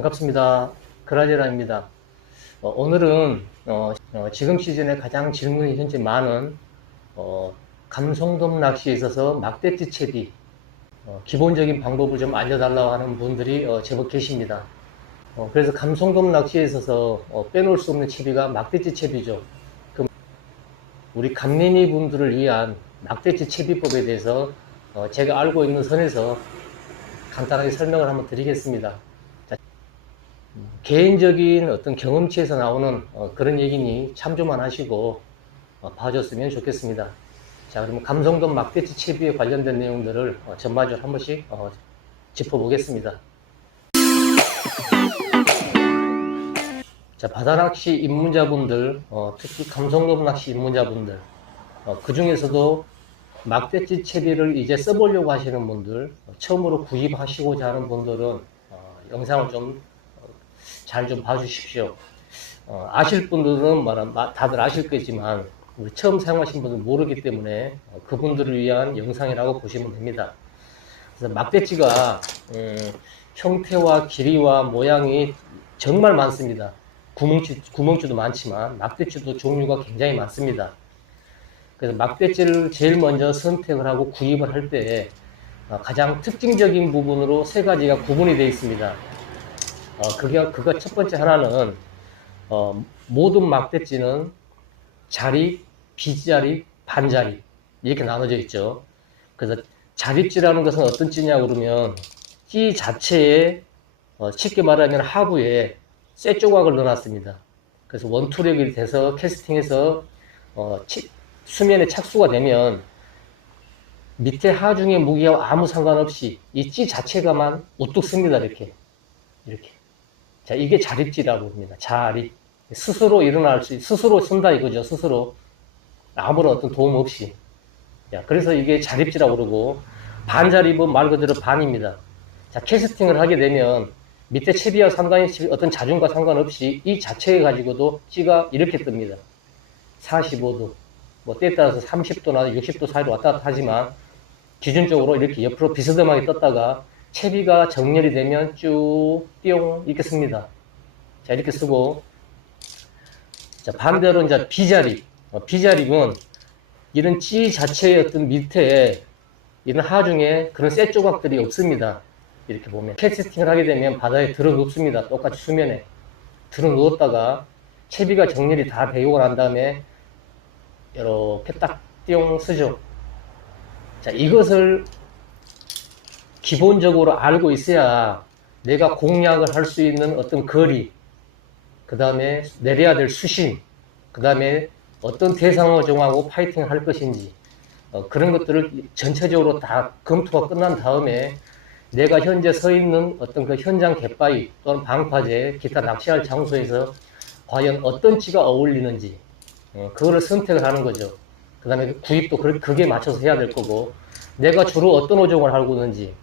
반갑습니다. 그라제라입니다. 오늘은 지금 시즌에 가장 질문이 현재 많은 감성돔 낚시에 있어서 막대치 채비 기본적인 방법을 좀 알려달라고 하는 분들이 제법 계십니다. 그래서 감성돔 낚시에 있어서 빼놓을 수 없는 채비가 막대치 채비죠. 그 우리 감리니 분들을 위한 막대치 채비법에 대해서 제가 알고 있는 선에서 간단하게 설명을 한번 드리겠습니다. 개인적인 어떤 경험치에서 나오는 그런 얘기니 참조만 하시고 봐줬으면 좋겠습니다. 자, 그러면 감성돔 막대치 채비에 관련된 내용들을 전반적으로 한 번씩 짚어보겠습니다. 자, 바다낚시 입문자분들, 특히 감성돔 낚시 입문자분들, 그 중에서도 막대치 채비를 이제 써보려고 하시는 분들, 처음으로 구입하시고자 하는 분들은 영상을 좀 잘 좀 봐주십시오. 아실 분들은 다들 아실 거지만 우리 처음 사용하신 분들은 모르기 때문에 그분들을 위한 영상이라고 보시면 됩니다. 그래서 막대치가 형태와 길이와 모양이 정말 많습니다. 구멍치도 많지만 막대치도 종류가 굉장히 많습니다. 그래서 막대치를 제일 먼저 선택을 하고 구입을 할 때 가장 특징적인 부분으로 세 가지가 구분이 되어 있습니다. 그거 첫 번째 하나는, 모든 막대찌는 자립, 비자립, 반자립, 이렇게 나눠져 있죠. 그래서 자립찌라는 것은 어떤 찌냐 그러면, 찌 자체에, 쉽게 말하면 하부에 쇠 조각을 넣어놨습니다. 그래서 원투력이 돼서 캐스팅해서, 수면에 착수가 되면, 밑에 하중의 무게와 아무 상관없이 이 찌 자체가만 우뚝 씁니다. 이렇게. 자, 이게 자립지라고 합니다. 자립. 스스로 일어날 스스로 쓴다 이거죠. 스스로. 아무런 어떤 도움 없이. 자, 그래서 이게 자립지라고 그러고, 반자립은 말 그대로 반입니다. 자, 캐스팅을 하게 되면, 밑에 채비와 어떤 자중과 상관없이 이 자체에 가지고도 찌가 이렇게 뜹니다. 45도. 때에 따라서 30도나 60도 사이로 왔다 갔다 하지만, 기준적으로 이렇게 옆으로 비스듬하게 떴다가, 채비가 정렬이 되면 쭉, 띠용, 이렇게 씁니다. 자, 이렇게 쓰고, 자, 반대로 이제 비자립. 비자립은 이런 찌 자체의 어떤 밑에 이런 하중에 그런 쇠 조각들이 없습니다. 이렇게 보면. 캐스팅을 하게 되면 바다에 들어 눕습니다. 똑같이 수면에. 들어 누웠다가 채비가 정렬이 다 되고 난 다음에 이렇게 딱 띠용 쓰죠. 자, 이것을 기본적으로 알고 있어야 내가 공략을 할 수 있는 어떤 거리, 그 다음에 내려야 될 수심, 그 다음에 어떤 대상어 종하고 파이팅 할 것인지, 그런 것들을 전체적으로 다 검토가 끝난 다음에 내가 현재 서 있는 어떤 그 현장 갯바위 또는 방파제, 기타 낚시할 장소에서 과연 어떤 찌가 어울리는지, 그거를 선택을 하는 거죠. 그 다음에 구입도 그게 맞춰서 해야 될 거고, 내가 주로 어떤 어종을 하고 있는지,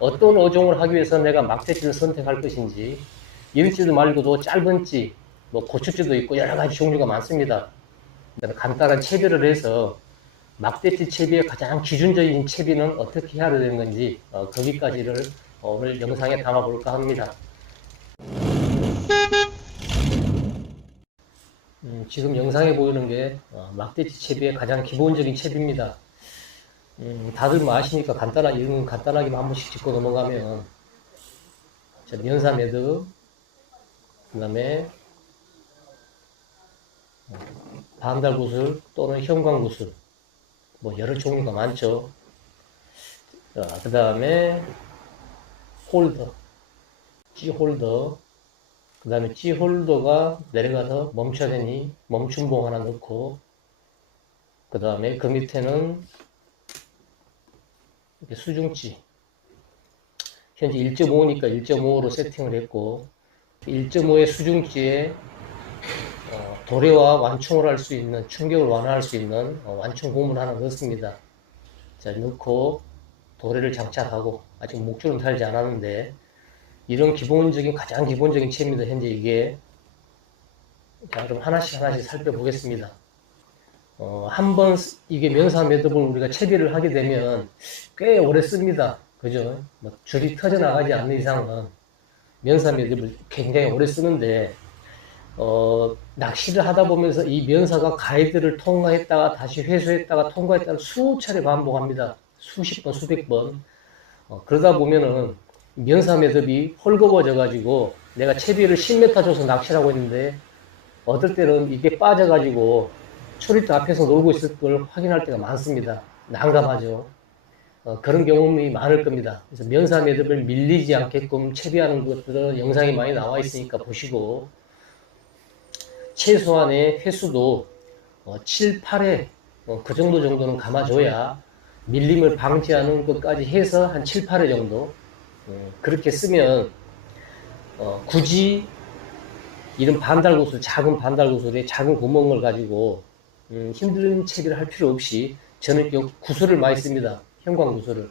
어떤 어종을 하기 위해서 내가 막대찌를 선택할 것인지, 이런 찌도 말고도 짧은 찌, 고추찌도 있고 여러 가지 종류가 많습니다. 간단한 채비를 해서 막대찌 채비의 가장 기준적인 채비는 어떻게 해야 되는 건지 거기까지를 오늘 영상에 담아볼까 합니다. 지금 영상에 보이는 게 막대찌 채비의 가장 기본적인 채비입니다. 다들 뭐 아시니까 간단하게만 한 번씩 짚고 넘어가면, 자, 면사 매듭, 그 다음에 반달 구슬 또는 형광 구슬, 여러 종류가 많죠. 그 다음에 홀더, 찌 홀더, 그 다음에 찌 홀더가 내려가서 멈춰야 되니 멈춤봉 하나 넣고, 그 다음에 그 밑에는 이렇게 수중찌, 현재 1.5니까 1.5로 세팅을 했고, 1.5의 수중찌에 도래와 완충을 할 수 있는, 충격을 완화할 수 있는 완충 고무를 하나 넣습니다. 자, 넣고 도래를 장착하고, 아직 목줄은 달지 않았는데, 이런 가장 기본적인 채입니다. 현재 이게. 자, 그럼 하나씩 살펴보겠습니다. 한번 이게 면사 매듭을 우리가 채비를 하게 되면 꽤 오래 씁니다. 그죠? 줄이 터져나가지 않는 이상은. 면사 매듭을 굉장히 오래 쓰는데, 낚시를 하다 보면서 이 면사가 가이드를 통과했다가 다시 회수했다가 통과했다가 수차례 반복합니다. 수십 번, 수백 번. 그러다 보면은 면사 매듭이 헐거워져 가지고 내가 채비를 10m 줘서 낚시를 하고 있는데 어떨 때는 이게 빠져 가지고 초리대 앞에서 놀고 있을 걸 확인할 때가 많습니다. 난감하죠. 그런 경험이 많을 겁니다. 그래서 면사 매듭을 밀리지 않게끔 채비하는 것들은 영상이 많이 나와 있으니까 보시고, 최소한의 횟수도 7, 8회 그 정도는 감아줘야 밀림을 방지하는 것까지 해서 한 7, 8회 정도 그렇게 쓰면 굳이 이런 반달구슬, 작은 반달구슬에 작은 구멍을 가지고 힘든 채비를 할 필요 없이 저는 이렇게 구슬을 많이 씁니다. 형광구슬을.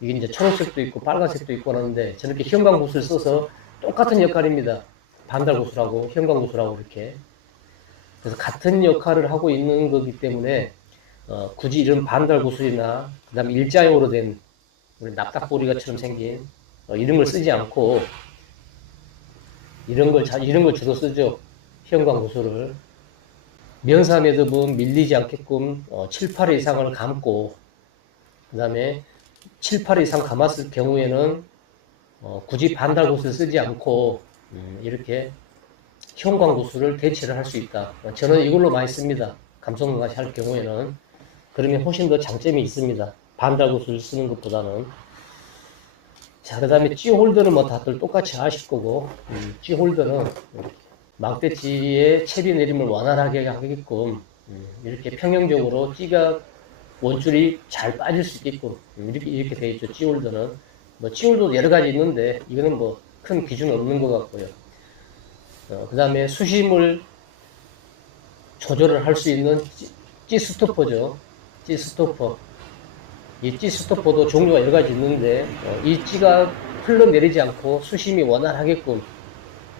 이게 이제 초록색도 있고 빨간색도 있고 하는데 저는 이렇게 형광구슬 써서 똑같은 역할입니다. 반달구슬하고 형광구슬하고 이렇게. 그래서 같은 역할을 하고 있는 거기 때문에 굳이 이런 반달구슬이나 그 다음에 일자형으로 된 우리 납작보리가처럼 생긴 이런 걸 쓰지 않고 이런 걸 주로 쓰죠. 형광구슬을. 면사 매듭은 밀리지 않게끔 7, 8회 이상을 감고 그 다음에 7, 8회 이상 감았을 경우에는 굳이 반달구슬 쓰지 않고 이렇게 형광구슬을 대체를 할 수 있다. 저는 이걸로 많이 씁니다. 감성낚시 할 경우에는. 그러면 훨씬 더 장점이 있습니다. 반달구슬 쓰는 것보다는. 자, 그 다음에 찌홀더는 뭐 다들 똑같이 아실 거고, 찌홀더는 막대찌의 채비 내림을 원활하게 하게끔 이렇게 평형적으로 찌가 원줄이 잘 빠질 수 있게끔 이렇게 되어 있죠. 찌홀더는. 뭐 찌홀더도 여러 가지 있는데 이거는 뭐 큰 기준 없는 것 같고요. 그 다음에 수심을 조절을 할 수 있는 찌 스토퍼죠. 찌 스토퍼. 이 찌 스토퍼도 종류가 여러 가지 있는데 이 찌가 흘러내리지 않고 수심이 원활하게끔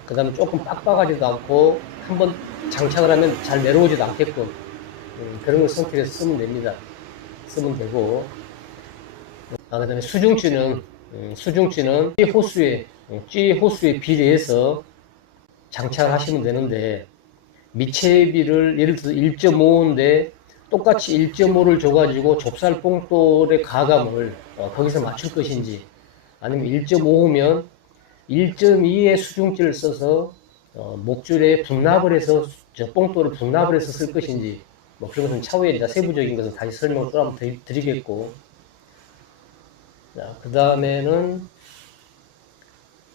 그 다음에 조금 빡빡하지도 않고 한번 장착을 하면 잘 내려오지도 않게끔 그런 걸 선택해서 쓰면 됩니다. 쓰면 되고 그 다음에 수중찌는 찌 호수에 비례해서 장착을 하시면 되는데 미채비를 예를 들어서 1.5인데 똑같이 1.5를 줘가지고 좁쌀 뽕돌의 가감을 거기서 맞출 것인지 아니면 1.5면 1.2의 수중찌를 써서 목줄에 분납을 해서 저 뽕돌을 분납을 해서 쓸 것인지 뭐 그런 것은 차후에 이제 세부적인 것은 다시 설명을 또 한번 드리겠고 그 다음에는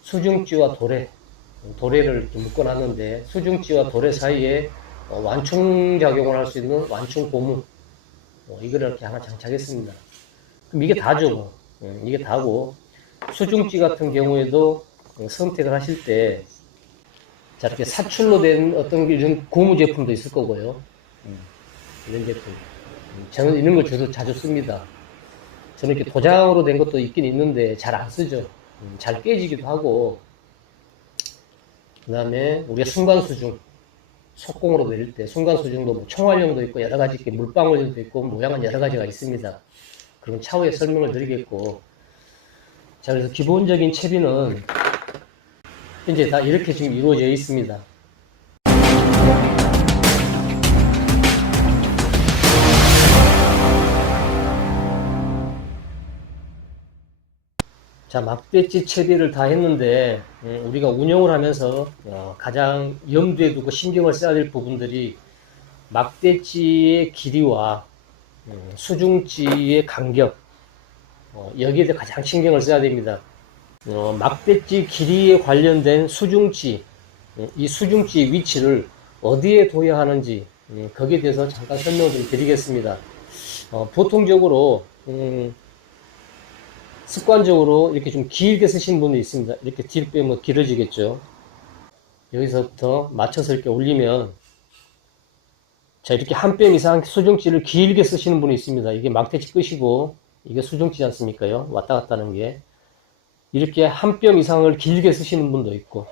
수중찌와 도래를 이렇게 묶어놨는데 수중찌와 도래 사이에 완충작용을 할 수 있는 완충 고무 이거를 이렇게 하나 장착했습니다. 그럼 이게 다죠. 뭐. 이게 다고 수중찌 같은 경우에도 선택을 하실 때 자, 이렇게 사출로 된 어떤 이런 고무 제품도 있을 거고요. 이런 제품. 저는 이런 걸 주로 자주 씁니다. 저는 이렇게 도장으로 된 것도 있긴 있는데 잘 안 쓰죠. 잘 깨지기도 하고 그 다음에 우리가 순간수중 속공으로 내릴 때 순간수중도 뭐 총알용도 있고 여러 가지 이렇게 물방울도 있고 모양은 여러 가지가 있습니다. 그럼 차후에 설명을 드리겠고 자 그래서 기본적인 채비는 현재 다 이렇게 지금 이루어져 있습니다. 자, 막대찌 채비를 다 했는데 우리가 운영을 하면서 가장 염두에 두고 신경을 써야 될 부분들이 막대찌의 길이와 수중찌의 간격 여기에 대해 가장 신경을 써야 됩니다. 막대찌 길이에 관련된 수중찌 이 수중찌 위치를 어디에 둬야 하는지 거기에 대해서 잠깐 설명을 좀 드리겠습니다. 보통적으로 습관적으로 이렇게 좀 길게 쓰시는 분이 있습니다. 이렇게 뒤로 빼면 길어지겠죠. 여기서부터 맞춰서 이렇게 올리면 자 이렇게 한 뼘 이상 수중찌를 길게 쓰시는 분이 있습니다. 이게 막대찌 끝이고 이게 수중찌지 않습니까요? 왔다 갔다 하는 게 이렇게 한 뼘 이상을 길게 쓰시는 분도 있고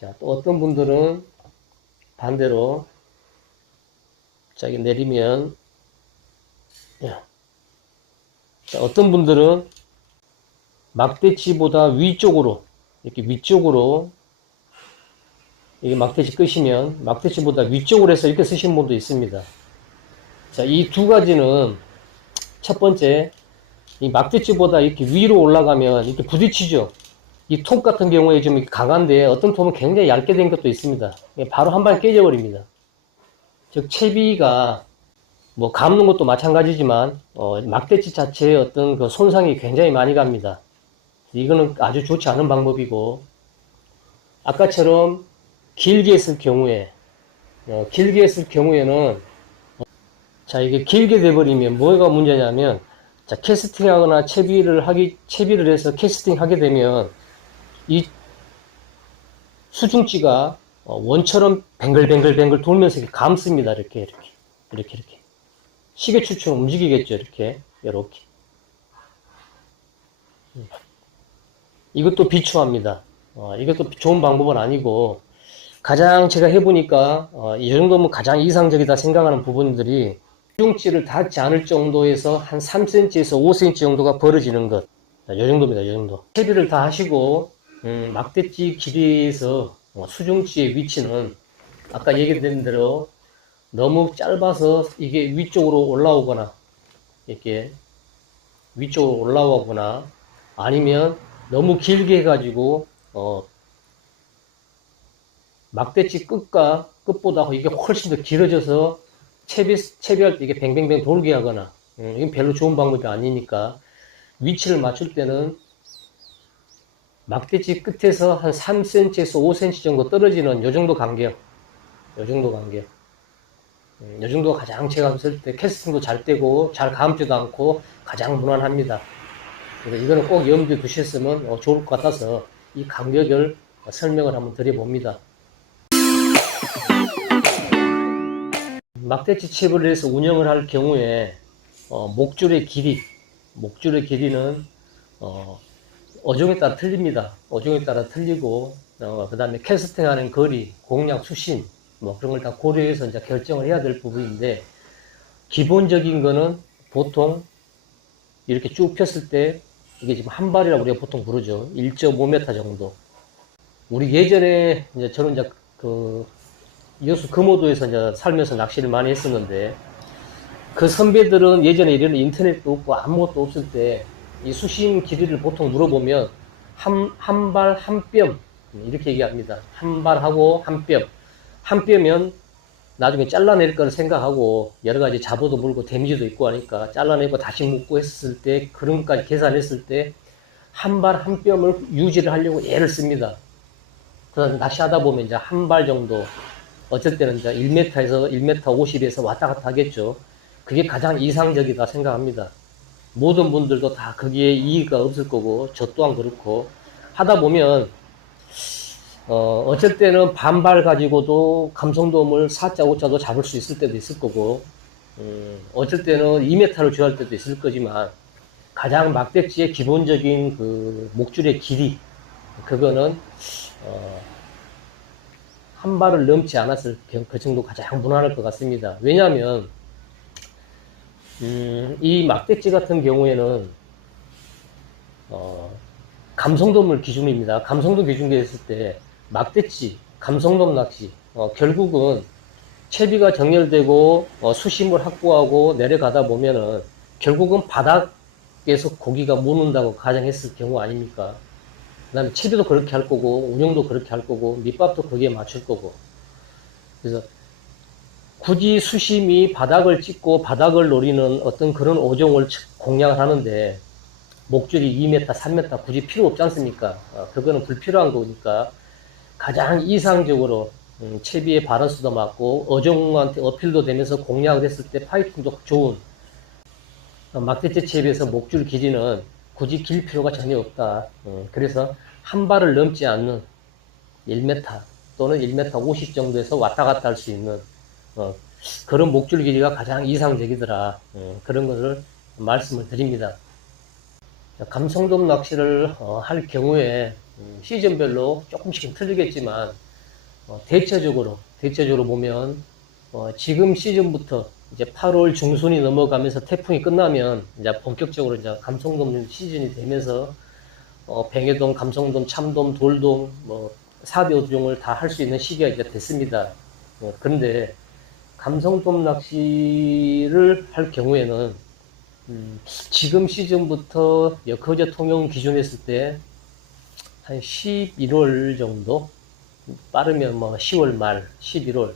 자 또 어떤 분들은 반대로 자 이게 내리면 자, 어떤 분들은 막대치보다 위쪽으로 이렇게 위쪽으로 이게 막대치 끄시면 막대치보다 위쪽으로 해서 이렇게 쓰시는 분도 있습니다. 자, 이 두 가지는 첫 번째, 이 막대치보다 이렇게 위로 올라가면 이렇게 부딪히죠. 이 톱 같은 경우에 좀 강한데 어떤 톱은 굉장히 얇게 된 것도 있습니다. 바로 한 방에 깨져버립니다. 즉 채비가 뭐 감는 것도 마찬가지지만 막대치 자체의 어떤 그 손상이 굉장히 많이 갑니다. 이거는 아주 좋지 않은 방법이고, 아까처럼 길게 했을 경우에 는 자, 이게 길게 돼버리면 뭐가 문제냐면, 자, 캐스팅하거나 채비를 해서 캐스팅 하게 되면 이 수중찌가 원처럼 뱅글뱅글 돌면서 이렇게 감습니다. 이렇게 시계추처럼 움직이겠죠. 이렇게 이것도 비추합니다. 이것도 좋은 방법은 아니고, 가장 제가 해보니까 이 정도면 가장 이상적이다 생각하는 부분들이 수중찌를 닿지 않을 정도에서 한 3cm에서 5cm 정도가 벌어지는 것. 이 정도입니다. 이 정도. 채비를 다 하시고 막대찌 길이에서 수중찌의 위치는 아까 얘기드린 대로 너무 짧아서 이게 위쪽으로 올라오거나 이렇게 위쪽으로 올라오거나, 아니면 너무 길게 해가지고 막대치 끝보다 이게 훨씬 더 길어져서 채비할 때 이게 뱅뱅뱅 돌게 하거나, 이건 별로 좋은 방법이 아니니까 위치를 맞출 때는 막대치 끝에서 한 3cm에서 5cm 정도 떨어지는 요 정도 간격, 요 정도가 가장 제가 봤을 때 캐스팅도 잘 되고 잘 감지도 않고 가장 무난합니다. 그래서 이거는 꼭 염두에 두셨으면 좋을 것 같아서 이 간격을 설명을 한번 드려봅니다. 막대치 채비를 해서 운영을 할 경우에 목줄의 길이는 어종에 따라 틀립니다. 어종에 따라 틀리고, 그 다음에 캐스팅하는 거리, 공략, 수심, 뭐 그런 걸 다 고려해서 이제 결정을 해야 될 부분인데, 기본적인 거는 보통 이렇게 쭉 폈을 때 이게 지금 한 발이라고 우리가 보통 부르죠. 1.5m 정도. 우리 예전에 이제 저는 이제 그 여수 금오도에서 이제 살면서 낚시를 많이 했었는데, 그 선배들은 예전에 이런 인터넷도 없고 아무것도 없을 때 이 수심 길이를 보통 물어보면 한 발 한 뼘 이렇게 얘기합니다. 한 발하고 한 뼘면 나중에 잘라낼 걸 생각하고 여러 가지 잡어도 물고 데미지도 있고 하니까 잘라내고 다시 묶고 했을 때, 그런 것까지 계산했을 때 한 발 한 뼘을 유지를 하려고 애를 씁니다. 그래서 낚시하다 보면 이제 한 발 정도, 어쩔 때는 이제 1m에서 1m 50에서 왔다 갔다 하겠죠. 그게 가장 이상적이다 생각합니다. 모든 분들도 다 거기에 이의가 없을 거고, 저 또한 그렇고, 하다 보면 어쩔 때는 반발 가지고도 감성돔을 4자 5자도 잡을 수 있을 때도 있을 거고, 어쩔 때는 2m를 줘야 할 때도 있을 거지만, 가장 막대치의 기본적인 그 목줄의 길이, 그거는 한 발을 넘지 않았을 그 정도 가장 무난할 것 같습니다. 왜냐하면 이 막대치 같은 경우에는 감성돔을 기준입니다. 감성돔 기준으로 했을 때 막대치, 감성돔 낚시, 결국은 채비가 정렬되고 수심을 확보하고 내려가다 보면은 결국은 바닥에서 고기가 무는다고 가정했을 경우 아닙니까? 그 다음에 채비도 그렇게 할 거고, 운영도 그렇게 할 거고, 밑밥도 거기에 맞출 거고. 그래서 굳이 수심이 바닥을 찍고 바닥을 노리는 어떤 그런 어종을 공략을 하는데, 목줄이 2m, 3m 굳이 필요 없지 않습니까? 그거는 불필요한 거니까 가장 이상적으로 채비의 바런스도 맞고 어종한테 어필도 되면서 공략을 했을 때 파이팅도 좋은 막대치 채비에서 목줄 길이는 굳이 길 필요가 전혀 없다. 그래서 한 발을 넘지 않는 1m 또는 1m 50 정도에서 왔다 갔다 할 수 있는 그런 목줄 길이가 가장 이상적이더라. 그런 것을 말씀을 드립니다. 감성돔 낚시를 할 경우에 시즌별로 조금씩은 틀리겠지만 대체적으로 보면 지금 시즌부터 이제 8월 중순이 넘어가면서 태풍이 끝나면 이제 본격적으로 이제 감성돔 시즌이 되면서 뱅에돔, 감성돔, 참돔, 돌돔, 뭐 4대 5종을 다 할 수 있는 시기가 이제 됐습니다. 그런데 감성돔 낚시를 할 경우에는 지금 시즌부터 여커저 통영 기준했을 때 한 11월 정도, 빠르면 뭐 10월 말, 11월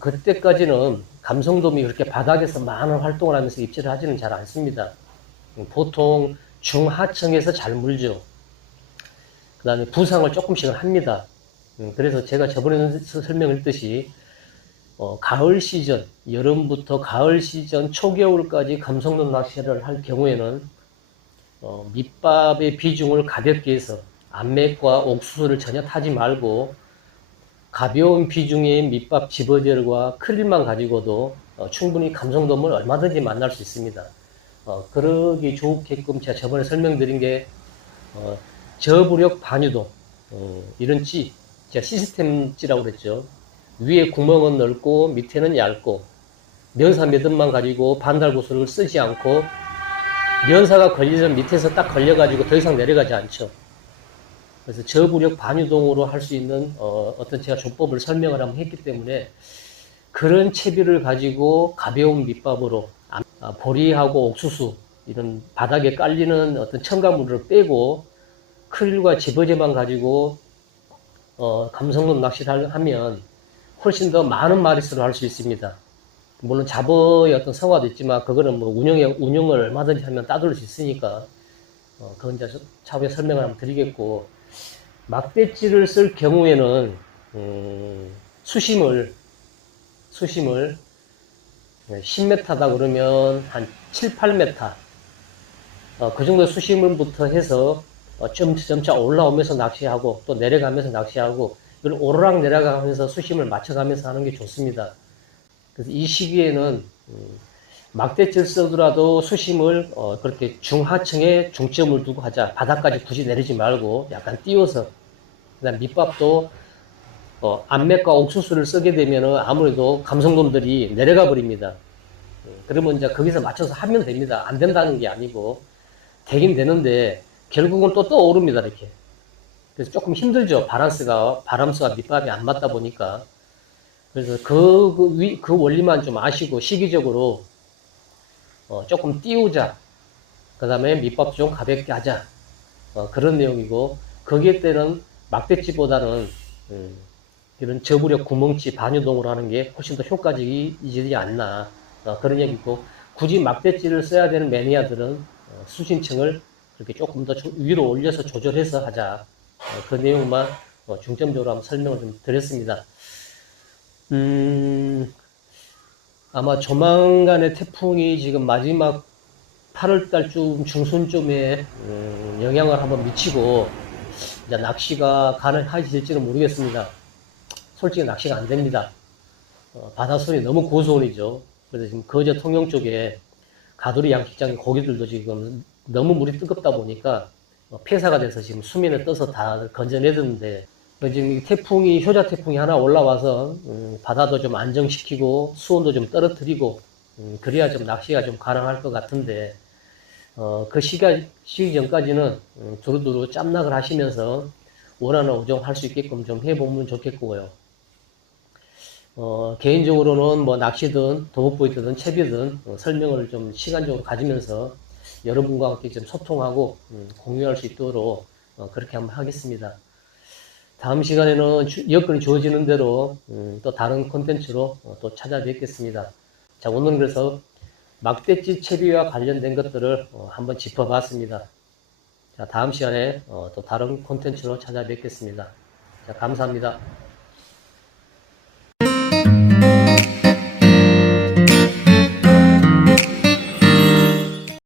그때까지는 감성돔이 그렇게 바닥에서 많은 활동을 하면서 입질을 하지는 잘 않습니다. 보통 중하층에서 잘 물죠. 그 다음에 부상을 조금씩은 합니다. 그래서 제가 저번에 설명을 했듯이 가을 시즌, 여름부터 가을 시즌 초겨울까지 감성돔 낚시를 할 경우에는 밑밥의 비중을 가볍게 해서 암맥과 옥수수를 전혀 타지 말고 가벼운 비중의 밑밥 집어절과 크릴만 가지고도 충분히 감성돔을 얼마든지 만날 수 있습니다. 그러기 좋게끔 제가 저번에 설명드린 게 저부력 반유돔, 이런 찌, 제가 시스템 찌라고 그랬죠. 위에 구멍은 넓고 밑에는 얇고 면사 매듭만 가지고 반달구슬을 쓰지 않고 면사가 걸리면 밑에서 딱 걸려가지고 더 이상 내려가지 않죠. 그래서 저부력 반유동으로 할 수 있는 어떤 제가 조법을 설명을 한번 했기 때문에 그런 채비를 가지고 가벼운 밑밥으로 보리하고 옥수수 이런 바닥에 깔리는 어떤 첨가물을 빼고 크릴과 집어제만 가지고 감성돔 낚시를 하면 훨씬 더 많은 마리수를 할 수 있습니다. 물론 잡어의 어떤 성화도 있지만 그거는 뭐 운영을 얼마든지 하면 따돌릴 수 있으니까 그건 이제 차후에 설명을 한번 드리겠고, 막대찌를 쓸 경우에는 수심을 10m다 그러면 한 7, 8m 그 정도 수심부터 해서 점차 올라오면서 낚시하고 또 내려가면서 낚시하고 이걸 오르락 내려가면서 수심을 맞춰가면서 하는 게 좋습니다. 그래서 이 시기에는 막대찌를 쓰더라도 수심을 그렇게 중하층에 중점을 두고 하자. 바닥까지 굳이 내리지 말고 약간 띄워서. 그다음 밑밥도 암맥과 옥수수를 쓰게 되면 아무래도 감성돔들이 내려가 버립니다. 그러면 이제 거기서 맞춰서 하면 됩니다. 안 된다는 게 아니고 되긴 되는데 결국은 또 떠오릅니다. 이렇게. 그래서 조금 힘들죠. 바람수가 밑밥이 안 맞다 보니까. 그래서 그 원리만 좀 아시고 시기적으로 조금 띄우자. 그 다음에 밑밥 좀 가볍게 하자. 그런 내용이고, 거기에 때는 막대찌보다는 이런 저부력 구멍찌 반유동으로 하는 게 훨씬 더 효과적이지 않나. 그런 얘기고, 굳이 막대찌를 써야 되는 매니아들은 수심층을 그렇게 조금 더 위로 올려서 조절해서 하자. 그 내용만 중점적으로 한번 설명을 좀 드렸습니다. 아마 조만간에 태풍이 지금 마지막 8월달쯤 중순쯤에 영향을 한번 미치고 이제 낚시가 가능해질지는 모르겠습니다. 솔직히 낚시가 안 됩니다. 바닷속이 너무 고수온이죠. 그래서 지금 거제 통영 쪽에 가두리 양식장의 고기들도 지금 너무 물이 뜨겁다 보니까 폐사가 돼서 지금 수면에 떠서 다 건져내던데, 지금 태풍이 효자 태풍이 하나 올라와서 바다도 좀 안정시키고 수온도 좀 떨어뜨리고 그래야 좀 낚시가 좀 가능할 것 같은데, 그 시기 전까지는 두루두루 짬낚을 하시면서 원하는 어종 할 수 있게끔 좀 해보면 좋겠고요. 개인적으로는 뭐 낚시든 도복보이든 채비든 설명을 좀 시간적으로 가지면서 여러분과 함께 좀 소통하고 공유할 수 있도록 그렇게 한번 하겠습니다. 다음 시간에는 여건이 주어지는 대로 또 다른 콘텐츠로 또 찾아뵙겠습니다. 자, 오늘은 그래서 막대찌 채비와 관련된 것들을 한번 짚어봤습니다. 자, 다음 시간에 또 다른 콘텐츠로 찾아뵙겠습니다. 자, 감사합니다.